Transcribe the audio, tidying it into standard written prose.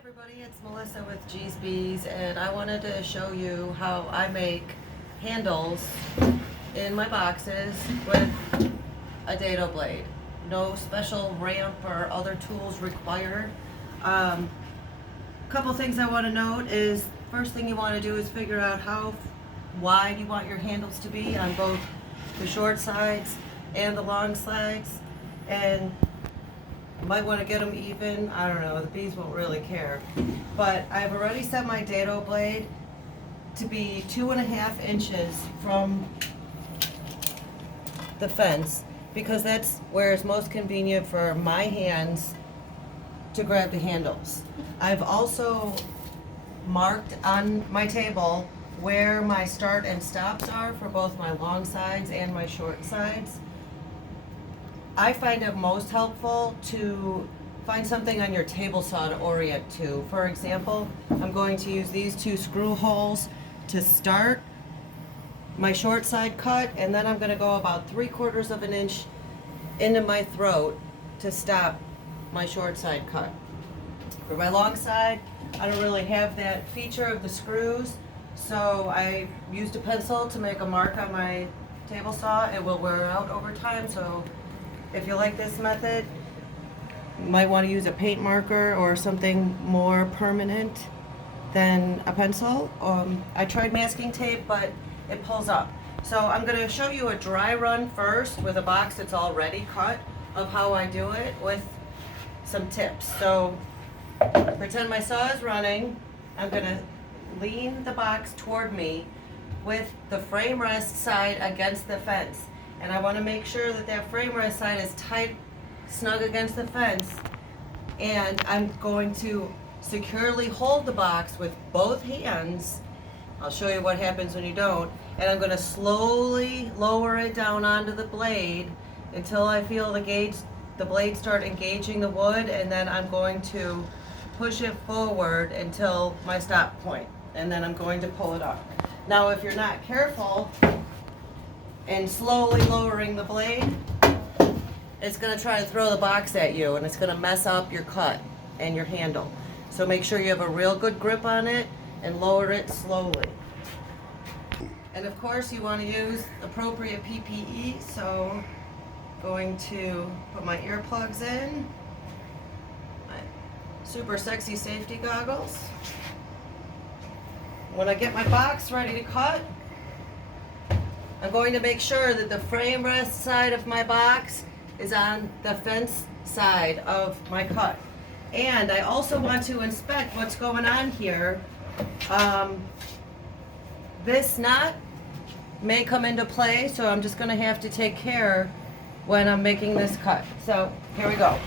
Everybody, it's Melissa with G's Bees, and I wanted to show you how I make handles in my boxes with a dado blade. No special ramp or other tools required. Couple things I want to note is, first thing you want to do is figure out how wide you want your handles to be on both the short sides and the long sides, and you might want to get them even. I don't know, the bees won't really care. But I've already set my dado blade to be 2.5 inches from the fence, because that's where it's most convenient for my hands to grab the handles. I've also marked on my table where my start and stops are for both my long sides and my short sides. I find it most helpful to find something on your table saw to orient to. For example, I'm going to use these 2 screw holes to start my short side cut, and then I'm going to go about 3/4 of an inch into my throat to stop my short side cut. For my long side, I don't really have that feature of the screws, so I used a pencil to make a mark on my table saw. It will wear out over time, so if you like this method, you might want to use a paint marker or something more permanent than a pencil. I tried masking tape, but it pulls up. So I'm going to show you a dry run first with a box that's already cut of how I do it with some tips. So pretend my saw is running. I'm going to lean the box toward me with the frame rest side against the fence. And I want to make sure that that frame rest side is tight, snug against the fence. And I'm going to securely hold the box with both hands. I'll show you what happens when you don't. And I'm going to slowly lower it down onto the blade until I feel the blade start engaging the wood, and then I'm going to push it forward until my stop point. And then I'm going to pull it up. Now, if you're not careful and slowly lowering the blade, it's going to try to throw the box at you, and it's going to mess up your cut and your handle. So make sure you have a real good grip on it and lower it slowly. And of course you want to use appropriate PPE, so I'm going to put my earplugs in, my super sexy safety goggles. When I get my box ready to cut, I'm going to make sure that the frame rest side of my box is on the fence side of my cut. And I also want to inspect what's going on here. This knot may come into play, so I'm just going to have to take care when I'm making this cut. So here we go.